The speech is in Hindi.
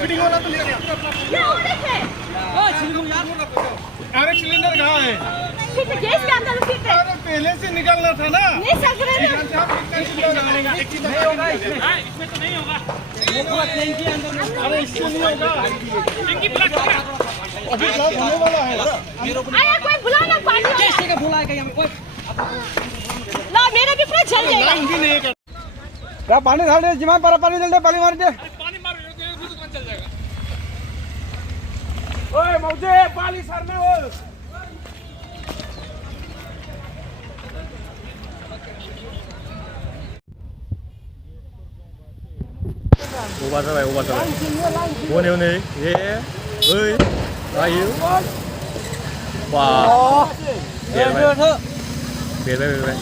फिटिंग वाला तो लेके ये और है। अरे सिलेंडर कहाँ है? फिट गैस के अंदर फिट है। अरे पहले से निकलना था ना। नहीं सक रहे ना। इसमें तो नहीं होगा। अरे इससे नहीं होगा। अभी ब्लॉक होने वाला है। आया कोई बुला ना पानी। कैसे का बुला के यहाँ कोई ला मेरा भी पूरा जल जाएगा। लाइन भी नहीं कर। क्या पानी डाल दे जिमा पर पानी डाल दे पानी मार दे पानी मारो ये दुकान चल जाएगा। ओए मौजे पानी सरना हो। 오바 잡아요, 오바 잡아요. 오네, 오네. 예. 어이. 아유. 와. đưa thơ về về về